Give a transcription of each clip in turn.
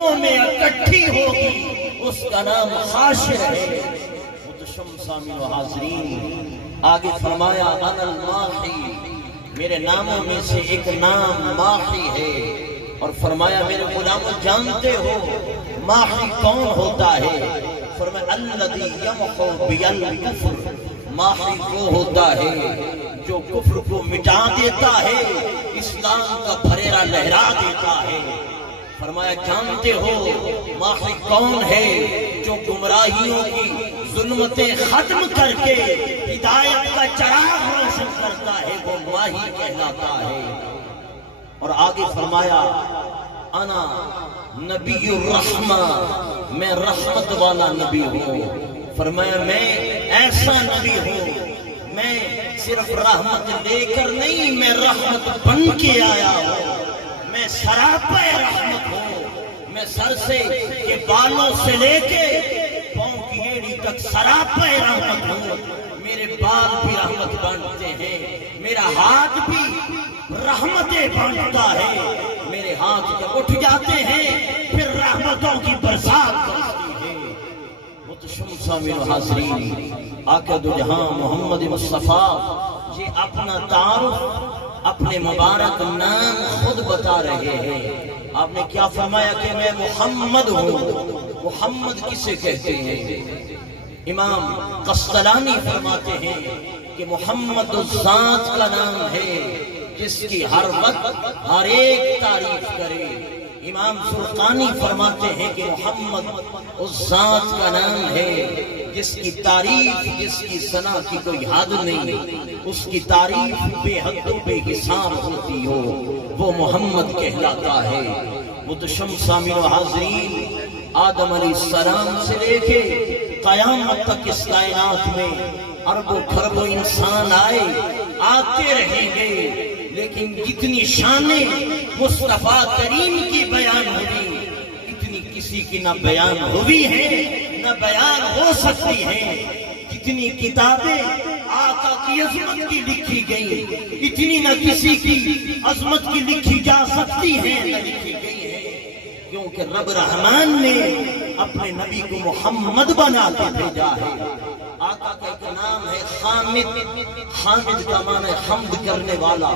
میں اکٹھی ہوگی اس کا نام حاشر ہے۔ متشم سامعین و حاضرین، آگے فرمایا انا الماحی، میرے ناموں میں سے ایک نام ماحی ہے، اور فرمایا میرے غلاموں جانتے ہو ماحی کون ہوتا ہے؟ فرمایا الذی یمحو بی الکفر، ماحی وہ ہوتا ہے جو کفر کو مٹا دیتا ہے، اسلام کا پھریرا لہرا دیتا ہے۔ فرمایا جانتے ہو ماحی کون ہے؟ جو گمراہیوں کی ظلمتیں ختم کر کے ہدایت کا چراغ روشن کرتا ہے، وہ ماحی کہلاتا ہے۔ اور آگے فرمایا انا نبی الرحمہ، میں رحمت والا نبی ہوں۔ فرمایا میں ایسا نبی ہوں، میں صرف رحمت لے کر نہیں، میں رحمت بن کے آیا ہوں۔ میں سراپا رحمت ہوں، میں سر سے کے بالوں سے لے کے پاؤں کی ایڑی تک سراپا رحمت ہوں۔ میرے بال بھی رحمت بانٹتے ہیں، میرا ہاتھ بھی رحمتیں بانٹتا ہے۔ میرے ہاتھ جب اٹھ جاتے ہیں پھر رحمتوں کی برسات برستی ہے۔ متشم سامعین و حاضرین، آقا دو جہاں محمد مصطفیٰ یہ اپنا تعارف، اپنے مبارک نام خود بتا رہے ہیں۔ آپ نے کیا فرمایا کہ میں محمد ہوں۔ محمد کسے کہتے ہیں؟ امام قسطلانی فرماتے ہیں کہ محمد ذات کا نام ہے جس کی ہر وقت ہر ایک تعریف کرے۔ امام زرقانی فرماتے ہیں کہ محمد اس ذات کا نام ہے جس کی تعریف، جس کی ثنا کی کوئی حد نہیں، اس کی تعریف بے حد و بے حساب ہوتی ہو، وہ محمد کہلاتا ہے۔ متشم سامعین و حاضرین، آدم علیہ السلام سے لے کے قیامت تک اس کائنات میں ارب و خرب و انسان آئے، آتے رہیں گے، لیکن جتنی شانیں مصطفیٰ کریم کی بیان ہوئی اتنی کسی کی نہ بیان ہوئی ہیں نہ بیان ہو سکتی ہیں۔ جتنی کتابیں آقا کی عظمت کی لکھی گئی اتنی نہ کسی کی عظمت کی لکھی جا سکتی ہیں نہ لکھی گئی ہیں، کیونکہ رب رحمان نے اپنے نبی کو محمد بنا کے بھیجا ہے۔ آقا کا ایک نام ہے حامد، حامد کا معنی ہے حمد کرنے والا۔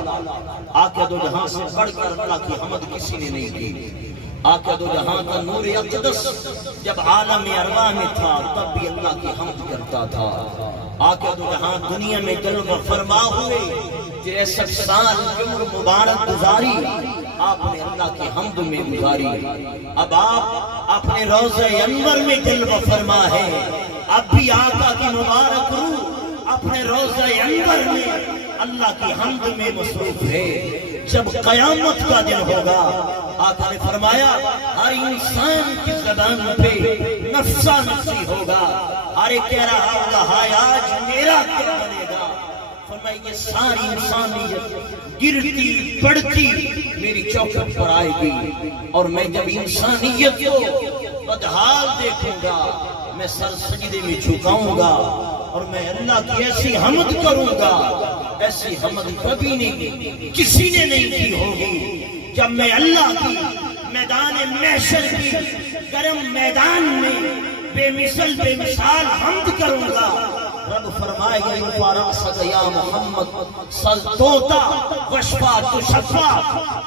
آقا دو جہاں سے بڑھ کر اللہ کی حمد کسی نے نہیں کی۔ آقا دو جہاں کا نور اقدس جب عالم ارواح میں تھا تب بھی اللہ کی حمد کرتا تھا۔ آقا دو جہاں دنیا میں جلوہ فرما ہوئے، 63 سال عمر مبارک گزاری، آپ نے اللہ کی حمد میں گزاری۔ اب آپ اپنے روضہ انور میں جلوہ فرما ہے، اب بھی آقا کی مبارک روح اپنے روضہ انور میں اللہ کی حمد میں مصروف ہے۔ جب قیامت کا دن ہوگا آقا نے فرمایا ہر انسان کی زبان پہ نفسا نفسی ہوگا، ارے کہہ رہا ہوگا ہائے آج میرا کیا بنے گا۔ فرمایا یہ ساری انسانیت گرتی پڑتی میری چوکھٹ پر آئے گی، اور میں جب انسانیت کو بدحال دیکھوں گا میں سر سجدے میں جھکاؤں گا، اور میں اللہ کی ایسی حمد کروں گا، ایسی حمد کبھی نہیں کسی نے نہیں کی ہوگی۔ جب میں اللہ کی میدان محشر کی گرم میدان میں بے مثل بے مثال حمد کروں گا، رب فرمائے گا انفارا صدیا محمد سل توتا وشفا تو شفا،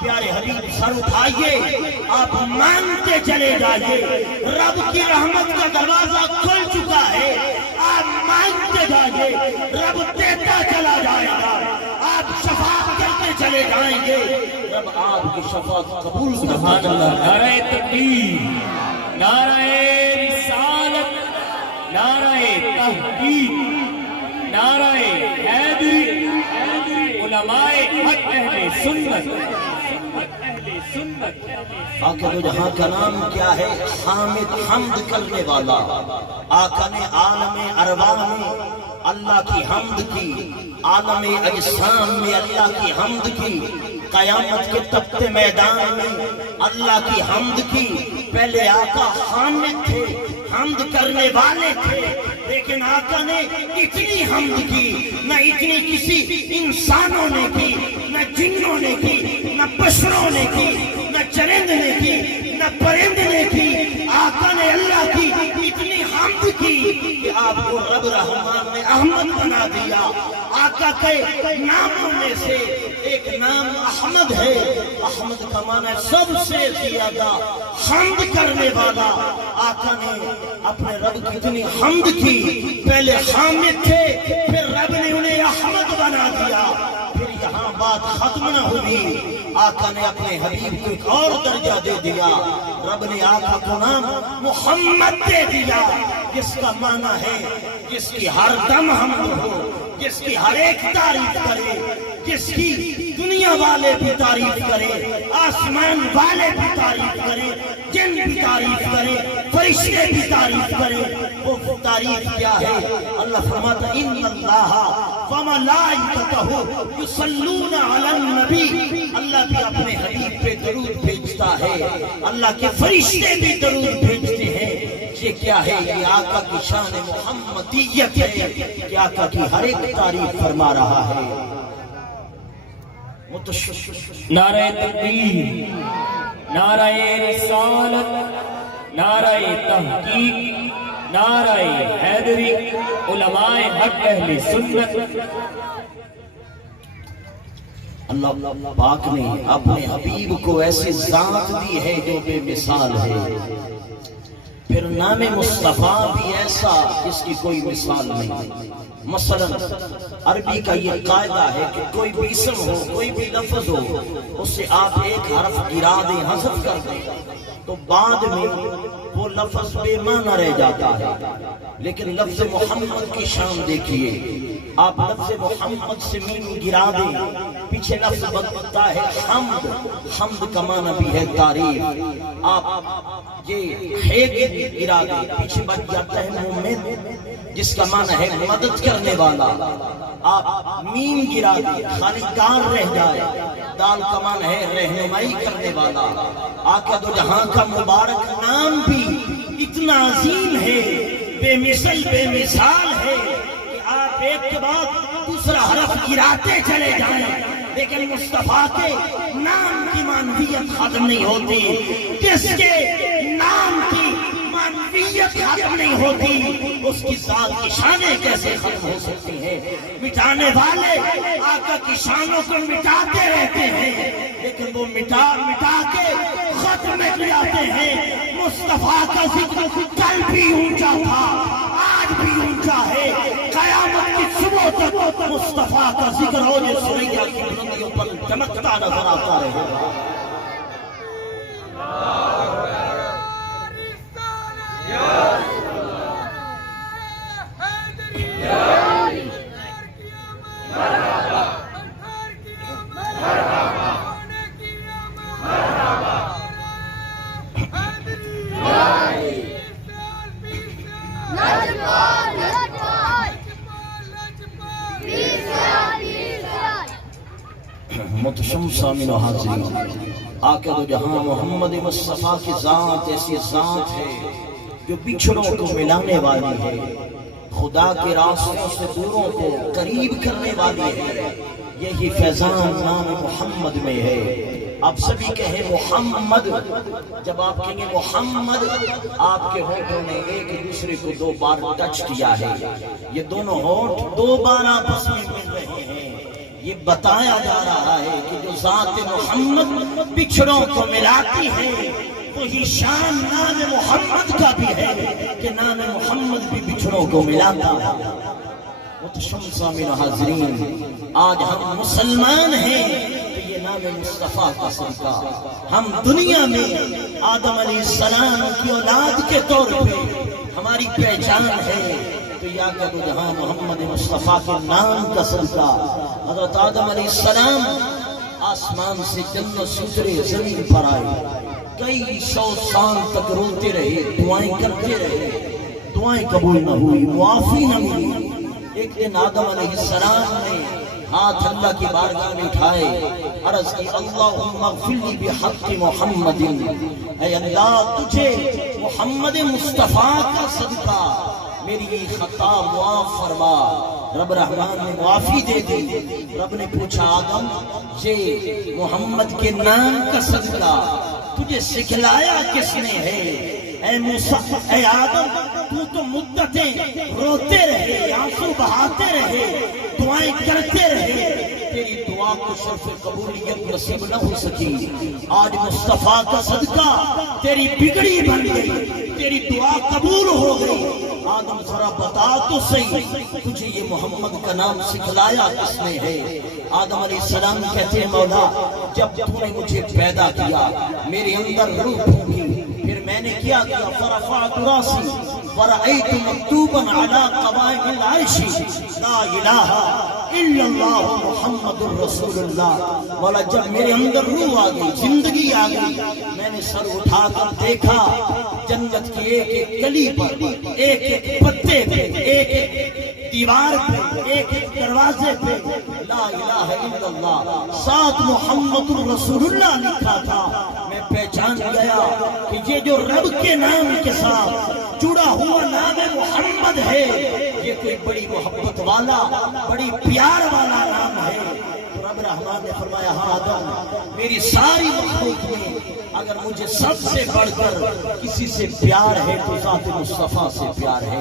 پیارے حبیب سر اٹھائیے آپ مانتے چلے جائیے، رب کی رحمت کا دروازہ کھل چکا ہے، آپ مانتے جائیے، رب دیتا چلا جائے گا، آپ شفاعت کرتے چلے جائیں گے، رب آپ کی شفاعت قبول کرتا چلا۔ نعرہ تکبیر، نعرہ رسالت، نعرہ تحقیق، نعرہ حیدری، علماء حق اہل سنت۔ آقا دو جہاں کا نام کیا ہے؟ حامد، حمد کرنے والا۔ آقا نے عالم ارواح میں اللہ کی حمد کی، عالم اجسام میں اللہ کی حمد کی، قیامت کے تپتے میدان میں اللہ کی حمد کی۔ پہلے آقا حامد تھے، حمد کرنے والے تھے، لیکن آقا نے اتنی حمد کی نہ اتنی کسی انسانوں نے کی، نہ جنوں نے کی، نہ بشروں نے کی، نہ چرند نے کی، نہ پرند نے کی۔ محمد بنا دیا. آقا کے ناموں میں سے ایک نام احمد ہے. احمد کا معنی سب سے زیادہ حمد کرنے والا. آقا نے اپنے رب کی اتنی حمد کی, پہلے حامد تھے, پھر رب نے انہیں احمد بنا دیا. پھر یہاں بات ختم نہ ہوئی, آقا نے اپنے حبیب کو ایک اور درجہ دے دیا. رب نے آقا کو نام محمد دے دیا, جس کا معنی ہے جس کی ہر دم حمد ہو, جس کی ہر ایک تعریف کرے, جس کی دنیا والے بھی تعریف کرے, آسمان والے بھی تعریف کرے, جن بھی تعریف کرے, فرشتے بھی تعریف کرے. وہ تعریف کیا ہے؟ اللہ فرماتا ان اللہ وملائکتہ یصلون علی النبی. اللہ بھی اپنے حبیب پہ درود بھیجتا ہے, اللہ کے فرشتے بھی درود بھیجتے ہیں. یہ کیا ہے؟ یہ آقا کی شان محمدیت ہے کہ آقا کی ہر ایک تعریف فرما رہا ہے. نعرہ تکبیر, نعرہ رسالت, نعرہ تحقیق, نعرہ حیدری, علماء حق اہل سنت. اللہ پاک نے اپنے حبیب کو ایسی ذات دی ہے جو بے مثال ہے. پھر نام مصطفیٰ بھی ایسا جس کی کوئی مثال نہیں. مثلا عربی کا یہ قاعدہ ہے کہ کوئی بھی اسم ہو, کوئی بھی لفظ ہو, اس سے آپ ایک حرف گرا دیں, حذف کر دیں, تو بعد میں وہ لفظ بے معنی رہ جاتا ہے. لیکن لفظ محمد کی شان دیکھیے, آپ لفظ محمد سے میم گرا دیں, پیچھے لفظ بنتا ہے حمد. حمد کا معنی بھی ہے تعریف. آپ یہ گرا دیں, پیچھے بچ جاتا ہے مومن, جس کا معنی ہے مدد کرنے والا. آپ میم گرا دیں, خالی دال رہ جائے, دال کا معنی ہے رہنمائی کرنے والا. آقا دو جہاں کا مبارک نام بھی اتنا عظیم ہے, بے مثل بے مثال ہے کہ آپ ایک کے بعد دوسرا حرف گراتے چلے جائیں, لیکن مصطفیٰ کے نام کی معنویت ختم نہیں ہوتی. جس کے نام کی معنویت ختم نہیں ہوتی, اس کی ذات کی شانیں کیسے ختم ہو سکتی ہیں؟ مٹانے والے آقا کی شانوں کو مٹاتے رہتے ہیں, لیکن وہ مٹا کے ختم کر جاتے ہیں. مصطفیٰ کا ذکر کل بھی اونچا تھا, آج بھی اونچا ہے, قیامت کی صبح تک مصطفیٰ کا ذکر ہو جو سوریا کی بلندیوں پر چمکتا نظر آتا رہے گا. متشم سامین و حاضرین, آقا دو جہاں محمد مصطفیٰ کی ذات ایسی ذات ہے جو بچھڑوں کو ملانے والی ہے, خدا کے راستوں سے دوروں کو قریب کرنے والی ہے. یہی فیضان نام محمد میں ہے. آپ سبھی کہیں محمد. جب آپ کہیں گے محمد, آپ کے ہونٹوں نے ایک دوسرے کو 2 بار ٹچ کیا ہے. یہ دونوں ہونٹ 2 بار آپس میں مل رہے ہیں. یہ بتایا جا رہا ہے کہ جو ذات محمد بچھڑوں کو ملاتی ہے, وہی شان نام محمد کا بھی ہے کہ نام محمد بھی بچھڑوں کو ملاتا ہے. متشم سامین حاضرین, آج ہم مسلمان ہیں تو یہ نام مصطفیٰ کا صدقہ. ہم دنیا میں آدم علیہ السلام کی اولاد کے طور پہ ہماری پہچان ہے, تو یا کہ دو جہاں محمد مصطفیٰ کے نام کا صدقہ. حضرت آدم علیہ السلام آسمان سے جنت سے اترے, زمین پر آئے, کئی 100 سال تک روتے رہے, دعائیں کرتے رہے, دعائیں قبول نہ ہوئی, معافی نہ ملی. ایک دن آدم علیہ السلام نے ہاتھ اللہ کی بارگاہ میں اٹھائے, عرض کی اللہم اغفر لی بحق محمد, اے اللہ تجھے محمد مصطفیٰ کا صدقہ میری خطا معاف فرما. رب رحمان نے معافی دے دی. رب نے پوچھا آدم یہ محمد کے نام کا صدقہ تجھے سکھلایا کس نے ہے؟ اے موسیٰ اے آدم تو مدتیں روتے رہے، آنسو بہاتے رہے، دعائیں کرتے رہے، تیری دعا کو شرف قبولیت نصیب نہ ہو سکی۔ آج مصطفیٰ کا صدقہ تیری بگڑی بن گئی، تیری دعا قبول ہو گئی۔ آدم ذرا بتا تو صحیح، تجھے یہ محمد کا نام سکھلایا کس نے ہے؟ آدم علیہ السلام کہتے ہیں مولا جب تو نے مجھے پیدا کیا میرے اندر روح پھونکی، پھر میں نے کیا فرفعت راسی ورأیت مکتوبا علی قوائم العرش لا الہ الا اللہ محمد رسول اللہ۔ مولا جب میرے اندر روح آ گئی، زندگی آ گئی، میں نے سر اٹھا کر دیکھا جنت کی ایک ایک کلی پر، ایک ایک پتے پہ، ایک ایک دیوار پہ، ایک ایک دروازے پہ لا الہ الا اللہ، ساتھ محمد رسول اللہ لکھا تھا۔ میں پہچان گیا کہ یہ جو رب کے نام کے ساتھ جڑا ہوا نام محمد ہے، یہ کوئی بڑی محبت والا، بڑی پیار والا نام ہے۔ تو رب رحمان نے فرمایا ہاں آدم، میری ساری مخلوق میں اگر مجھے سب سے بڑھ کر کسی سے پیار ہے تو ذات مصطفیٰ سے پیار ہے۔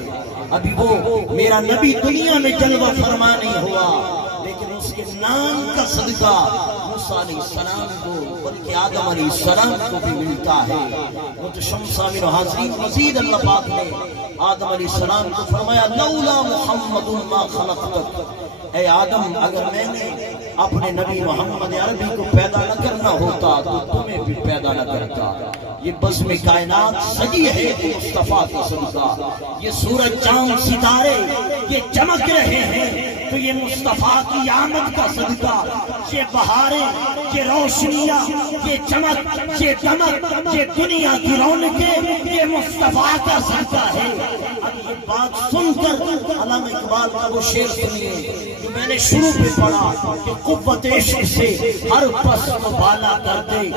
ابھی وہ میرا نبی دنیا میں جلوہ فرما نہیں ہوا، لیکن اس کے نام کا صدقہ موسیٰ علیہ السلام کو بلکہ آدم علیہ السلام کو بھی ملتا ہے۔ محترم سامعین و حاضرین، مزید اللہ پاک نے آدم علیہ السلام کو فرمایا لولا محمد ما خلقتک، اے آدم اگر میں نے اپنے نبی محمد عربی کو پیدا نہ کرنا ہوتا تو تمہیں بھی پیدا نہ کرتا۔ یہ بزم کائنات سجی ہے مصطفیٰ کا صدقہ، یہ سورج چاند ستارے یہ چمک رہے ہیں تو یہ مصطفیٰ کی آمد کا صدقہ، یہ بہاریں، یہ روشنیاں، یہ چمک، یہ دمک، یہ دنیا کی رونقیں یہ مصطفیٰ کا صدقہ ہے۔ اب یہ بات سن کر علامہ اقبال کا وہ شعر سنیے جو میں نے شروع میں پڑھا کہ قوت عشق سے ہر پس کو بالا کر دے،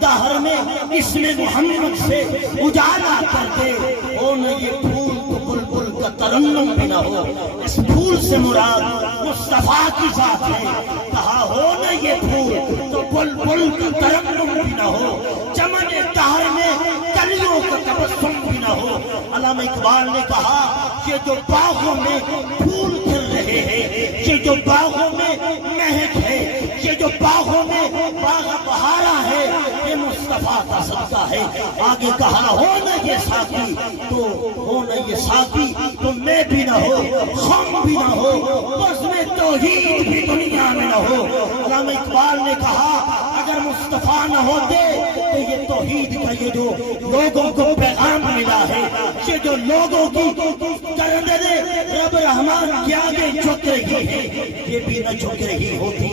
دہر میں اسم محمد سے اجالا کر دے، ہو نہ یہ پھول تو بلبل کا ترنم بھی نہ ہو، اس پھول سے مراد مصطفیٰ کی ذات ہے۔ کہا ہو نہ یہ پھول تو بلبل کا ترنم بھی نہ ہو، چمن دہر میں کلیوں کا تبسم بھی نہ ہو۔ علامہ اقبال نے کہا یہ جو باغوں میں پھول کھل رہے ہیں، یہ جو باغوں میں مہک ہے، یہ جو باغوں میں باغ بہارا ہے، یہ مصطفیٰ کا صدقہ ہے۔ آگے کہا ہو نہ یہ ساقی تو ہو نہ یہ ساقی تو میں بھی نہ ہو، خم بھی نہ ہو، بزم توحید بھی دنیا میں نہ ہو۔ علامہ اقبال نے کہا اگر مصطفیٰ نہ ہوتے تو یہ توحید کا یہ جو لوگوں کو پیغام ملا ہے، یہ جو لوگوں کی کرندے رب رحمان کے آگے جھک رہی ہے، یہ بھی نہ جھک رہی ہوتی۔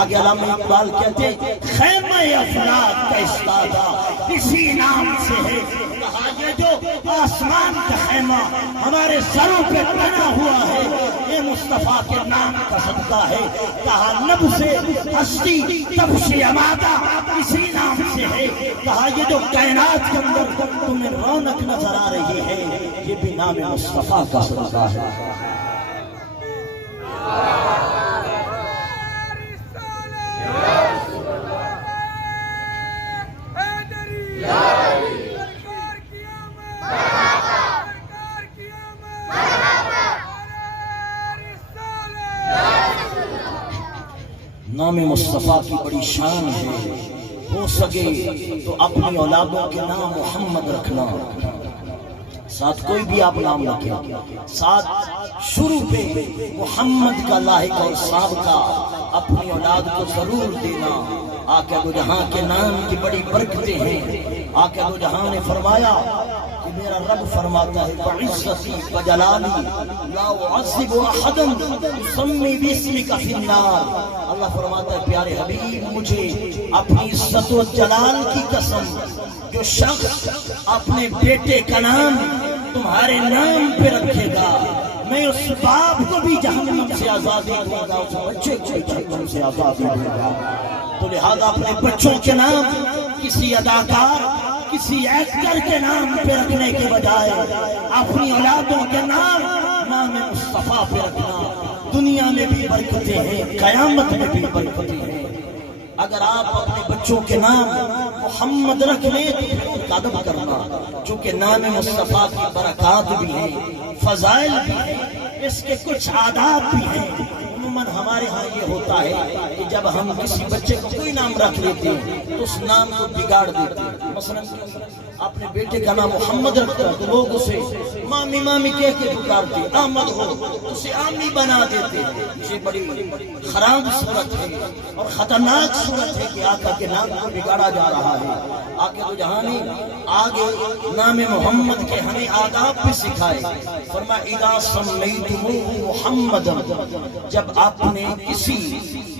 آگے علامہ اقبال کہتے خیمہ افلاک کا استادہ اسی نام سے ہے۔ کہا یہ جو آسمان کا خیمہ ہمارے سروں پہ بنا ہوا ہے یہ مصطفیٰ کے نام کا صدقہ ہے۔ کہا نب سے ہستی تب سے امادہ اسی نام سے ہے۔ کہا یہ جو کائنات کے اندر تمہیں رونق نظر آ رہی ہے یہ بھی نام مصطفیٰ کا صدقہ ہے۔ نام مصطفیٰ کی بڑی شان ہے، ہو سکے تو اپنی اولادوں کے نام محمد رکھنا، ساتھ کوئی بھی آپ نام رکھیں، ساتھ شروع پہ محمد کا لاحق اور سابقہ اپنی اولاد کو ضرور دینا۔ آقا دو جہاں کے نام کی بڑی برکتیں ہیں۔ آقا دو جہاں نے فرمایا کہ میرا رب فرماتا ہے وعزتی وجلالی لا اعذب احدا یسمی باسمک فی النار۔ اللہ فرماتا ہے پیارے حبیب مجھے اپنی عزت و جلال کی قسم، جو شخص اپنے بیٹے کا نام تمہارے نام پہ رکھے گا میں اس باپ کو بھی جہنم سے آزادی دوں گا، اس بچے کو جہنم سے آزادی دوں گا۔ تو لہذا اپنے بچوں کے نام کسی اداکار، کسی ایکٹر کے نام پہ رکھنے کے بجائے اپنی اولادوں کے نام نام مصطفیٰ پہ رکھنا، دنیا میں بھی برکتیں ہیں، قیامت میں بھی برکتیں ہیں۔ اگر آپ اپنے بچوں کے نام محمد رکھ لیں تو پھر ان کا ادب کرنا، چونکہ نام مصطفیٰ کی برکات بھی ہیں، فضائل بھی ہیں، اس کے کچھ آداب بھی ہیں۔ عموماً ہمارے ہاں یہ ہوتا ہے کہ جب ہم کسی بچے کو کوئی نام رکھ لیتے ہیں تو اس نام کو بگاڑ دیتے ہیں۔ مثلا اپنے بیٹے کا نام محمد رکھتا ہے تو لوگ اسے مامی مامی کہہ کے پکارتے، احمد ہو اسے آمی بنا دیتے۔ یہ بڑی خراب صورت ہے اور خطرناک صورت ہے کہ آقا کے نام کو بگاڑا جا رہا ہے۔ آقا تو جہانی آگے نام محمد کے ہمیں آداب بھی سکھائے۔ فرمایا اذا سمیتموہ محمد، جب آپ نے کسی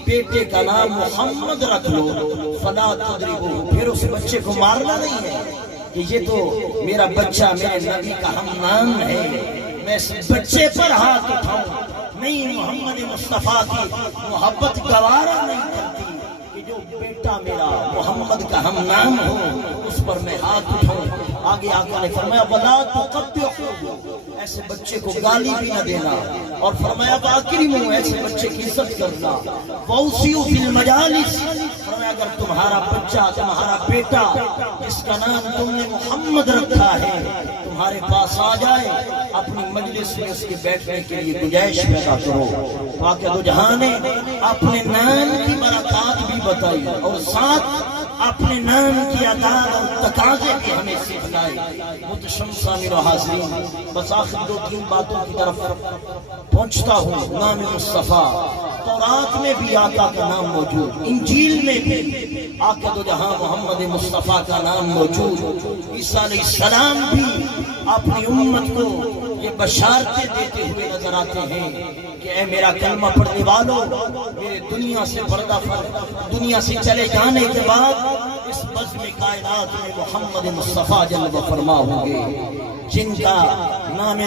بیٹے کا نام محمد رکھ لو فلا تضربوہ، پھر اس بچے کو مارنا نہیں ہے کہ یہ تو میرا بچہ میرے نبی کا ہم نام ہے، میں اس بچے پر ہاتھ اٹھاؤں نہیں۔ محمد مصطفیٰ کی محبت گوارا نہیں کرتی کہ جو بیٹا میرا محمد کا ہم نام ہو اس پر میں ہاتھ اٹھاؤں۔ آگے آقا نے فرمایا وَلَا تُقَبِّحُوهُ، ایسے بچے کو گالی بھی نہ دینا، اور فرمایا وَأَكْرِمُوهُ، ایسے بچے کی عزت کرنا۔ وَأَوْصِيُوا فِي الْمَجَالِسِ، فرمایا اگر تمہارا بچہ تمہارا بیٹا جس کا نام تم نے محمد رکھا ہے تمہارے پاس آ جائے، اپنی مجلس میں اس کے بیٹھنے کے لیے گنجائش پیدا کرو۔ واقعہ دو جہاں نے اپنے نام کی برکات بھی بتائی اور ساتھ اپنے نام کی آداب اور تقاضے بھی ہمیں سکھلائے۔ محترم سامعین و حاضرین، بس آخر دو تین باتوں کی طرف پہنچتا ہوں۔ نام مصطفیٰ تورات میں بھی آقا کا نام موجود، انجیل میں بھی آقا دو جہاں محمد مصطفیٰ کا نام موجود۔ عیسیٰ علیہ السلام بھی اپنی امت کو یہ بشارتیں دیتے ہوئے نظر آتے ہیں کہ اے میرا کلمہ پڑھنے والوں، میرے دنیا سے پردہ فرق، دنیا سے چلے جانے کے بعد اس بزم کائنات میں محمد مصطفیٰ جلوہ فرما ہوں گے، جن کا نامی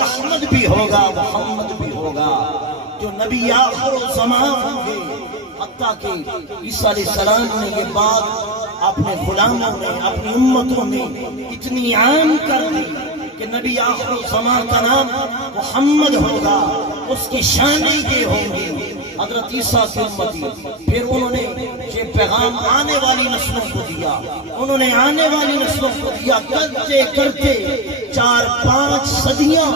احمد بھی ہوگا محمد بھی ہوگا، جو نبی آخر الزمان ہوں گے۔ حتیٰ کہ عیسیٰ علیہ السلام نے یہ بات اپنے غلاموں میں اپنی امتوں میں اتنی عام کر دی کہ نبی آخر الزمان کا نام محمد ہوگا، اس کی شانیں یہ ہوں گی۔ حضرت عیسیٰ کی امتی پھر انہوں نے یہ پیغام آنے والی نسلوں کو دیا، انہوں نے آنے والی نسلوں کو دیا، کرتے کرتے 4-5 صدیاں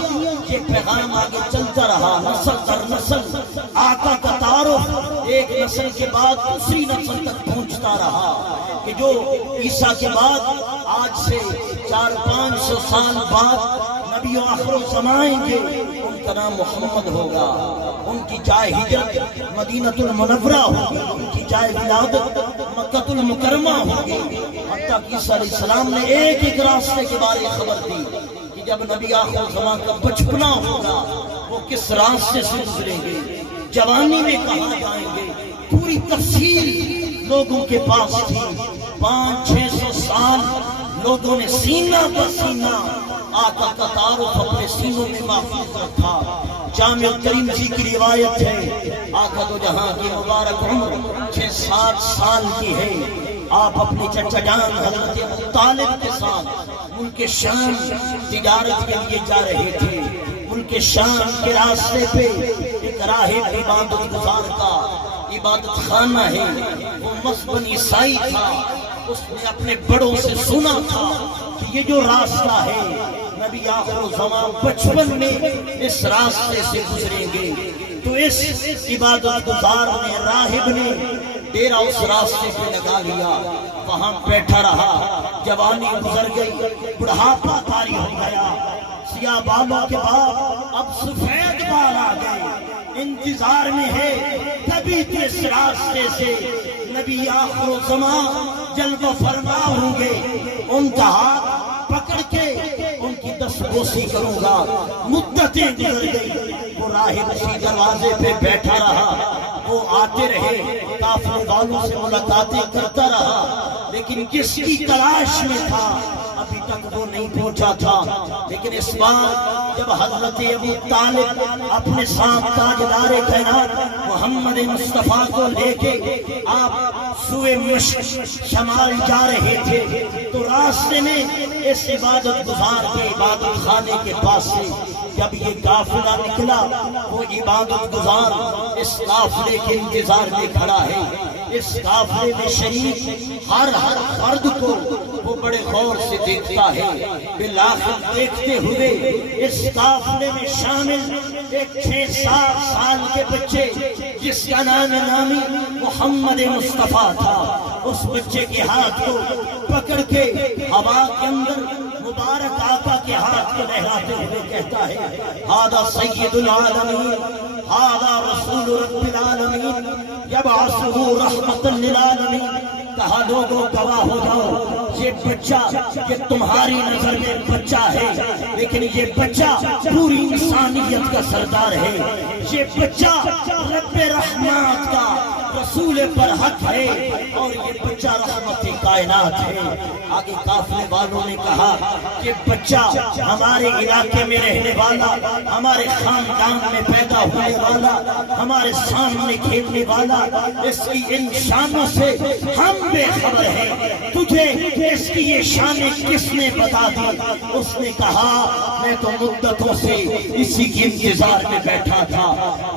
یہ پیغام آگے چلتا رہا، نسل در نسل آقا کا تعارف ایک نسل کے بعد دوسری نسل تک پہنچتا رہا کہ جو عیسیٰ کے بعد آج سے 400-500 سال بعد نبی آخر الزمان کے ان کا نام محمد ہوگا، ان کی جائے ہجرت مدینہ المنورہ ہوگی، ان کی جائے ولادت مکہ المکرمہ ہوگی۔ حتیٰ کہ عیسیٰ علیہ السلام نے ایک ایک راستے کے بارے خبر دی کہ جب نبی آخر الزمان کا بچپنا ہوگا وہ کس راستے سے گزریں گے، جوانی میں کہاں جائیں گے، پوری تفصیل لوگوں کے پاس تھی۔ 500-600 سال لوگوں نے سینہ پر سینہ آقا کا تعارف اپنے سینوں میں محفوظ رکھا۔ جامع ترمذی کی روایت ہے آقا دو جہاں کی مبارک عمر 6-7 سال کی ہے۔ آپ اپنے چچا جان حضرت ابو طالب کے ساتھ ملک شام تجارت کے لیے جا رہے تھے۔ ملک شام کے راستے پہ ایک راہب عبادت گزار کا عبادت خانہ ہے، وہ مسبن عیسائی تھا۔ اس نے اپنے بڑوں سے سنا تھا کہ یہ جو راستہ ہے نبی آخر الزمان بچپن میں اس راستے سے گزریں گے، تو اس عبادت گزار نے راہب نے ڈیرا اس راستے پہ لگا لیا، وہاں بیٹھا رہا۔ جوانی گزر گئی، بڑھاپا طاری ہو گیا، سیاہ بالوں کے بعد اب سفید بال آ گئے۔ انتظار میں ہے کبھی تو اس راستے سے نبی آخر الزمان جلوہ فرما ہوں گے، ان کا ہاتھ پکڑ کے ان کی دستبوسی کروں گا۔ مدتیں گزر گئی، وہ راہب اسی دروازے پہ بیٹھا رہا، وہ آتے رہے، کافر والوں سے ملاقاتیں کرتا رہا، لیکن کس کی تلاش میں تھا ابھی تک وہ نہیں پہنچا تھا۔ لیکن اس بار جب حضرت ابو طالب اپنے ساتھ تاجدار کائنات محمد مصطفیٰ کو لے کے آپ سوئے مشک شمال جا رہے تھے، تو راستے میں اس عبادت گزار کے عبادت خانے کے پاس سے جب یہ قافلہ نکلا، وہ عبادت گزار اس قافلے کے انتظار میں کھڑا ہے۔ اس قافلے میں شریک ہر فرد کو وہ بڑے غور سے دیکھتا ہے۔ بالآخر دیکھتے ہوئے اس قافلے میں شامل ایک 6-7 سال کے بچے جس کا نامی محمد مصطفیٰ تھا، اس بچے کے ہاتھ کو پکڑ کے ہوا کے اندر مبارک آقا کے ہاتھ کو لہراتے ہوئے کہتا ہے ھذا سید العالمین ھذا رسول رب العالمین یبعثہ رحمۃ للعالمین۔ کہا لوگوں گواہ ہو جاؤ، یہ بچہ یہ تمہاری نظر میں بچہ ہے، لیکن یہ بچہ پوری انسانیت کا سردار ہے، یہ بچہ رب رحمت کا رسول پر حق ہے، اور یہ بچہ رحمت کائنات ہے۔ آگے قافلے والوں نے کہا کہ بچہ ہمارے علاقے میں رہنے والا، ہمارے خاندان میں پیدا ہونے والا، ہمارے سامنے کھیلنے والا، اس کی ان شانوں سے ہم بے خبر ہیں، تجھے اس کی یہ شانیں کس نے بتا دی؟ اس نے کہا میں تو مدتوں سے اسی کے انتظار میں بیٹھا تھا،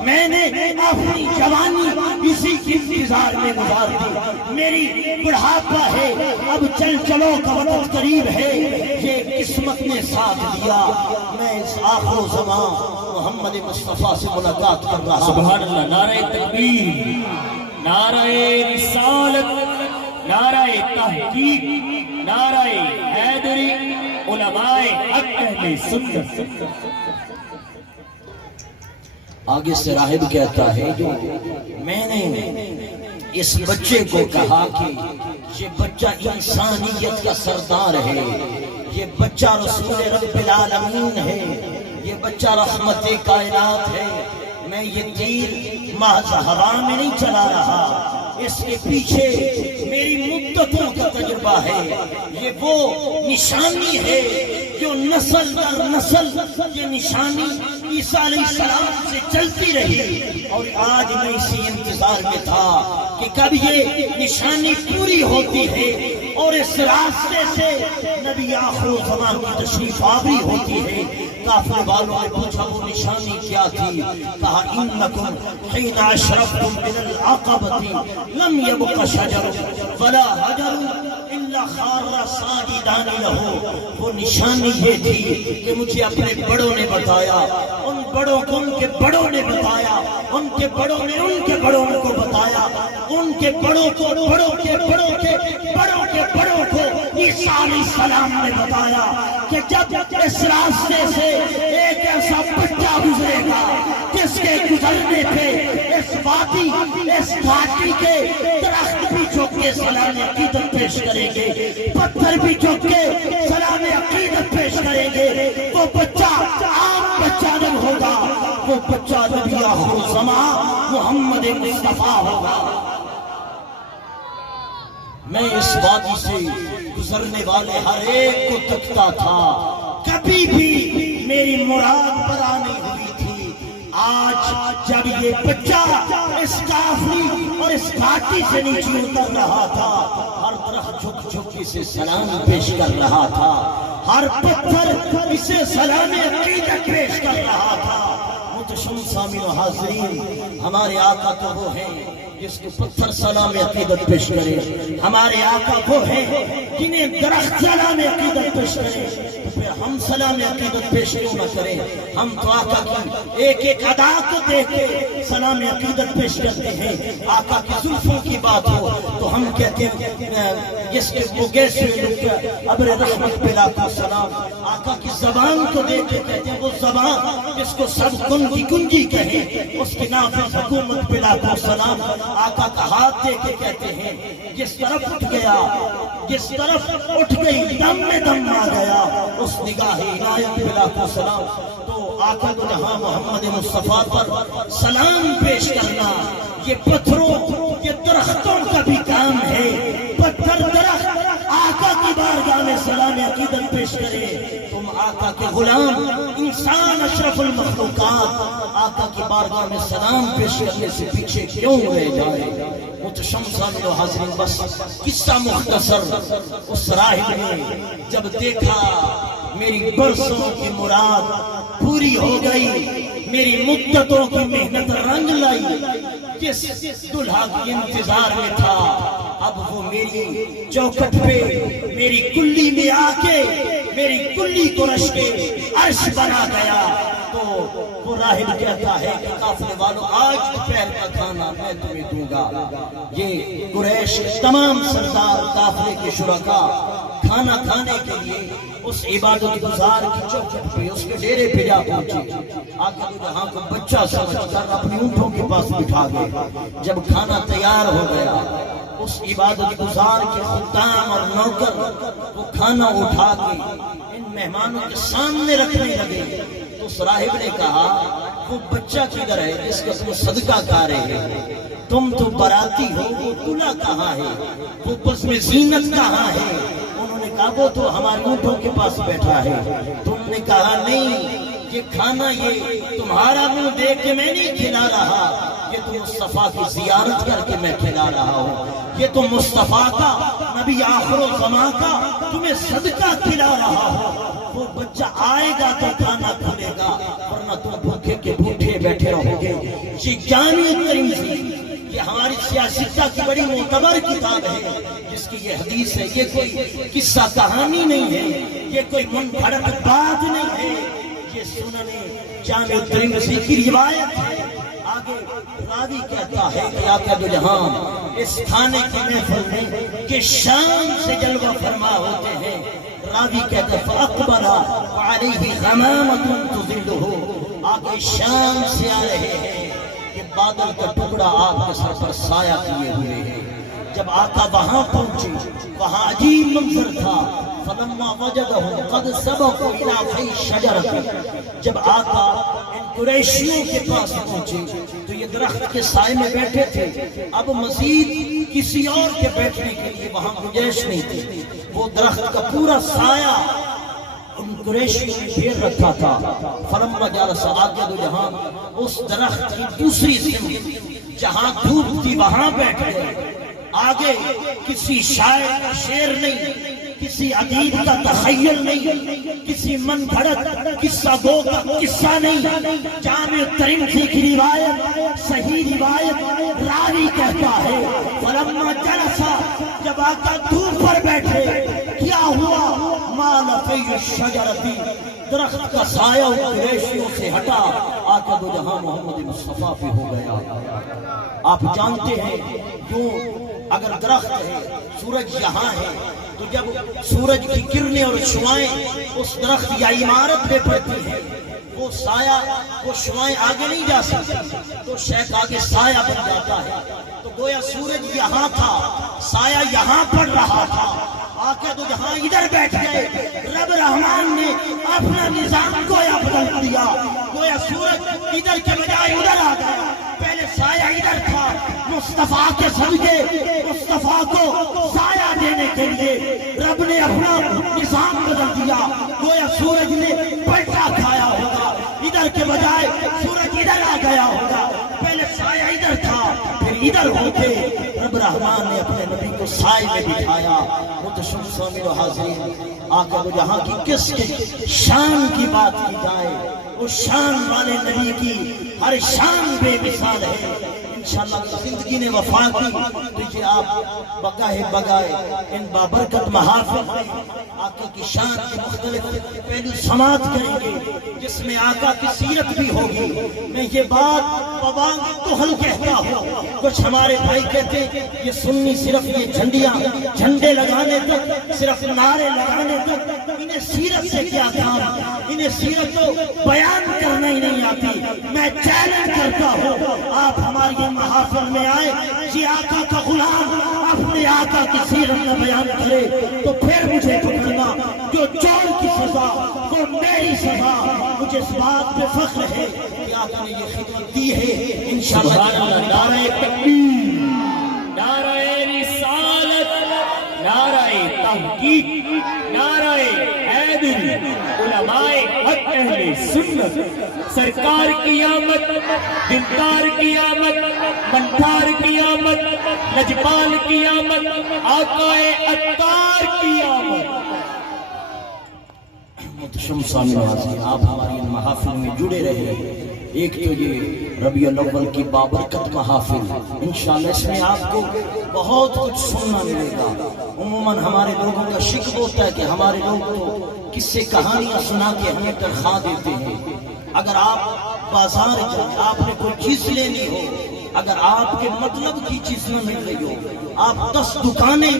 میں نے اپنی جوانی اسی کے انتظار میں گزار دی، میری بڑھاپا ہے، اب چلو کا وقت قریب ہے، یہ قسمت نے ساتھ دیا، میں اس آخر زمان محمد مصطفیٰ سے ملاقات کر رہا ہوں۔ سبحان اللہ، نعرہ تکبیر، نعرہ رسالت، نعرہ تحقیق، نعرہ حیدری، علماء حق اہل سنت۔ آگے سے راہب کہتا ہے جو میں نے اس بچے کو کہا کہ یہ بچہ انسانیت کا سردار ہے، یہ بچہ رسول رب العالمین ہے، یہ بچہ رحمت کائنات ہے، میں یہ تیر محض ہوا میں نہیں چلا رہا، اس کے پیچھے میری مدتوں کا تجربہ ہے، یہ وہ نشانی ہے جو نسل در نسل یہ نشانی عیسیٰ علیہ السلام سے چلتی رہی، اور آج میں اسی انتظار میں تھا کہ کب یہ نشانی پوری ہوتی ہے اور اس راستے سے نبی آخر زمان کی تشریف آوری ہوتی ہے۔ قافلے والوں نے پوچھا وہ نشانی کیا تھی؟ کہا انکم حین اشرفتم من العقبۃ لم یبق شجر ولا حجر الا خار ساجدان لہ۔ وہ نشانی یہ تھی کہ مجھے اپنے بڑوں نے بتایا، ان بڑوں کو ان کے بڑوں نے بتایا، ان کے بڑوں نے ان کے بڑوں کو بتایا، ان کے بڑوں کو بڑوں کے بڑوں کے بڑوں کے بڑوں کو عیسیٰ علیہ السلام نے بتایا کہ جب اس راستے سے ایک ایسا بچہ گزرے گا جس کے گزرنے پہ اس وادی اس گھاٹی کے درخت بھی جھک کے سلام عقیدت پیش کریں گے، پتھر بھی جھک کے سلام عقیدت پیش کریں گے، وہ بچہ عام بچہ نہیں ہوگا، وہ بچہ نبی آخر الزمان محمد مصطفیٰ ہوگا۔ میں اس وادی سے گزرنے والے ہر ایک کو تکتا تھا، کبھی بھی میری مراد برا نہیں ہوئی تھی۔ آج جب یہ بچہ اس کافری اور اس گھاٹی سے نیچے اتر رہا تھا، ہر طرف جھک جھک اسے سلام پیش کر رہا تھا، ہر پتھر اسے سلام عقیدت پیش کر رہا تھا۔ محترم سامعین و حاضرین، ہمارے آقا تو وہ ہیں جس کو پتھر سلام عقیدت پیش کرے، ہمارے آقا وہ ہیں جنہیں درخت سلام عقیدت پیش کرے، پھر ہم سلام عقیدت پیش کیوں نہ کریں؟ ہم تو آقا کی ایک ایک ادا کو دیکھ کے سلام عقیدت پیش کرتے ہیں۔ آقا کی زلفوں کی بات ہو تو ہم کہتے ہیں جس کے گیس ابر رحمت پہ لاکھوں سلام، آقا کی زبان کو دیکھ کے کہتے ہیں وہ زبان جس کو سب کنجی کہیں، اس کے نافذ حکومت پہ لاکھوں سلام۔ آقا کا ہاتھ دے کے کہتے ہیں جس طرف اٹھ گیا، جس طرف اٹھ گئی دم میں دم آ گیا، اس نگاہ عنایت پہ لاکھوں سلام۔ تو آقا کو جہاں محمد مصطفیٰ پر سلام پیش کرنا یہ پتھروں یہ درختوں کا بھی کام ہے، پتھر درخت آقا کی بارگاہ میں سلام عقیدت پیش کرے۔ تم آقا کے غلام انسان اشرف المخلوقات آقا کی بارگاہ میں سلام پیش کرنے سے پیچھے کیوں رہ جائے؟ محترم سامعین و حاضرین، بس قصہ مختصر، اس راہب نے جب دیکھا میری برسوں کی مراد پوری ہو گئی، میری مدتوں کی محنت رنگ لائی، جس دلہا کی انتظار میں تھا، اب وہ میری چوکھٹ پہ میری کلی میں آ کے میری کلی کو رش کے عرش بنا گیا۔ تو وہ راہب کہتا ہے کہ قافلے والوں آج دوپہر کا کھانا میں تمہیں دوں گا۔ یہ قریش تمام سردار قافلے کے شرکا کھانا کھانے کے لیے اس عبادت گزار کی چوکھٹ پہ اس کے ڈیرے پہ جا پہنچے۔ آقا دو جہاں کو بچہ سمجھ کر اپنی اونٹوں کے پاس بٹھا گئے۔ جب کھانا تیار ہو گیا، اس عبادت گزار کے خدام اور نوکر وہ کھانا اٹھا کے ان مہمانوں کے سامنے رکھنے لگے تو اس راہب نے کہا وہ بچہ کدھر ہے جس کا تم صدقہ کھا رہے ہیں؟ تم تو باراتی ہو، وہ دلہا کہاں ہے؟ وہ بزم زینت کہاں ہے؟ انہوں نے کہا وہ تو ہماری اونٹوں کے پاس بیٹھا ہے۔ تم نے کہا نہیں، یہ کھانا یہ تمہارا منہ دیکھ کے میں نہیں کھلا رہا، یہ تو مصطفیٰ کی زیارت کر کے میں کھلا رہا ہوں، یہ تو مصطفیٰ کا نبی آخر الزمان کا تمہیں صدقہ کھلا رہا ہوں۔ وہ بچہ آئے گا تو کھانا کھلے گا، ورنہ تم بھوکے کے بھوکے بیٹھے رہو گے۔ یہ جامع ترمذی، یہ ہماری سیاستہ کی بڑی معتبر کتاب ہے، جس کی یہ حدیث ہے، یہ کوئی قصہ کہانی نہیں ہے، یہ کوئی من گھڑت بات نہیں ہے، یہ سنن جامع ترمذی کی روایت ہے۔ آگے راوی کہتا ہے کہ آقا دو جہاں اس کھانے کی محفل میں کہ شام سے جلوہ فرما ہوتے ہیں۔ راوی کہتا ہے فَأَقْبَلَ وَعَلَيْهِ غَمَامَةٌ تُظِلُّهُ، آگے شام سے آ رہے ہیں کہ بادل کا ٹکڑا آپ کے سر پر سایہ کیے ہوئے ہیں۔ جب آقا وہاں پہنچے وہاں عجیب منظر تھا۔ فَلَمَّا وَجَدَهُمْ قَدْ سَبَقُوا إِلَىٰ فِي الشَّجَرَةِ، جب آقا ان قریشیوں کے پاس پہنچے تو یہ درخت کے سائے میں بیٹھے تھے، اب مزید کسی اور کے بیٹھنے کے لیے وہاں گنجائش نہیں تھی۔ وہ درخت کا پورا سایہ ان قریشیوں نے گھیر رکھا تھا۔ فلما جالس، آگے دو جہاں اس درخت کی دوسری سمت جہاں دھوپ تھی وہاں بیٹھ گئے۔ آگے کسی شاعر کا شعر نہیں، کسی ادیب کا تخیل نہیں، کسی من گھڑت قصہ گو کا قصہ نہیں، جامع ترمذی کی روایت، صحیح روایت۔ راوی کہتا ہے فلما جلسا، جب آقا دھوپ پر بیٹھے کیا ہوا؟ مال فی الشجرتی، درخت کا سایہ قریشیوں سے ہٹا، آقا دو جہاں محمد مصطفیٰ پہ ہو گیا۔ آپ جانتے ہیں کیوں؟ اگر درخت ہے، سورج یہاں ہے، تو جب سورج کی کرنیں اور شعائیں اس درخت یا عمارت پہ پڑتی ہیں، وہ سایہ، وہ شعائیں آگے نہیں جا سکتی، تو شیخ آگے سایہ بن جاتا ہے۔ تو گویا سورج یہاں تھا، سایہ یہاں پڑ رہا تھا، آقا تو جہاں ادھر بیٹھ گئے۔ رب رحمان نے اپنا نظام گویا بدل دیا، گویا سورج ادھر کے بجائے ادھر آ گیا۔ پہلے سایہ ادھر تھا، مصطفیٰ کے صدقے مصطفیٰ کو سایہ دینے کے لیے رب نے اپنا نظام بدل دیا، گویا سورج نے پلٹا کھایا ہوگا، ادھر کے بجائے سورج ادھر آ گیا ہوگا۔ پہلے سایہ ادھر تھا، پھر ادھر ہو کے رب رحمان نے اپنے نبی کو سائے میں بٹھایا۔ متشم شامل و حاضرین، آقا وہ جہاں کی کس کے شان کی بات کی جائے، اس شان والے نبی کی ہر شان بے مثال ہے۔ انشاءاللہ زندگی نے وفا کی تو یہ آپ بگاہے بگائے ان بابرکت محافل میں آقا کی شان کے مختلف پہلو سماعت کریں گے، جس میں آقا کی سیرت بھی ہوگی۔ میں یہ بات ببانگ کہل کہتا ہوں، کچھ ہمارے بھائی کہتے ہیں یہ سنی صرف یہ جھنڈیاں جھنڈے لگانے تک، صرف نعرے لگانے تک، انہیں سیرت سے کیا کام، انہیں سیرت کو بیان کرنا ہی نہیں آتی۔ میں چیلنج کرتا ہوں آپ ہماری محافل میں آئے، یہ آقا کا غلام اپنے آقا کی سیرت نہ بیان کرے تو پھر مجھے پکڑنا، جو چور کی سزا وہ میری سزا۔ مجھے اس بات پہ فخر ہے کہ آقا نے یہ خدمت دی ہے۔ انشاءاللہ نعرہ تکبیر، نعرہ رسالت، نعرہ تحقیق، نعرہ حیدری، علماء حق اہل سنت، سرکار کی آمد، دلدار کی آمد، منٹھار کی آمد، لجپال کی آمد، آقا اتار کی آمد۔ محتشم سامع نوازی، آپ ہماری ان محافل میں جڑے رہے۔ ایک تو یہ ربیع الاول کی بابرکت محافل، انشاءاللہ اس میں آپ کو بہت کچھ سننا ملے گا۔ عموماً ہمارے لوگوں کا شک ہوتا ہے کہ ہمارے لوگ تو قصے کہانیاں سنا کے ہمیں تنخواہ دیتے ہیں۔ اگر آپ بازار جائیں، آپ نے کوئی چیز لینی ہو، اگر آپ کے مطلب کی چیز نہ مل رہی ہو، آپ 10 دکانیں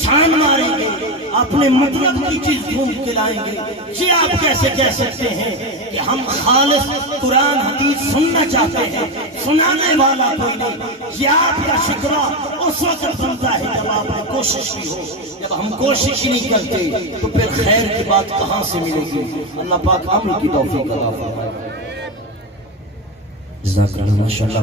چھان ماریں گے، اپنے مطلب کی چیز ڈھونڈ کے لائیں گے۔ یہ آپ کیسے کہہ سکتے ہیں کہ ہم خالص قرآن حدیث سننا چاہتے ہیں، سنانے والا کوئی نہیں؟ یہ آپ کا شکوہ اس وقت بنتا ہے جب آپ نے کوشش کی ہو۔ جب ہم کوشش نہیں کرتے تو پھر خیر کی بات کہاں سے ملے گی؟ اللہ پاک عمل کی توفیق عطا فرمائے۔ جزاک اللہ ماشاء اللہ۔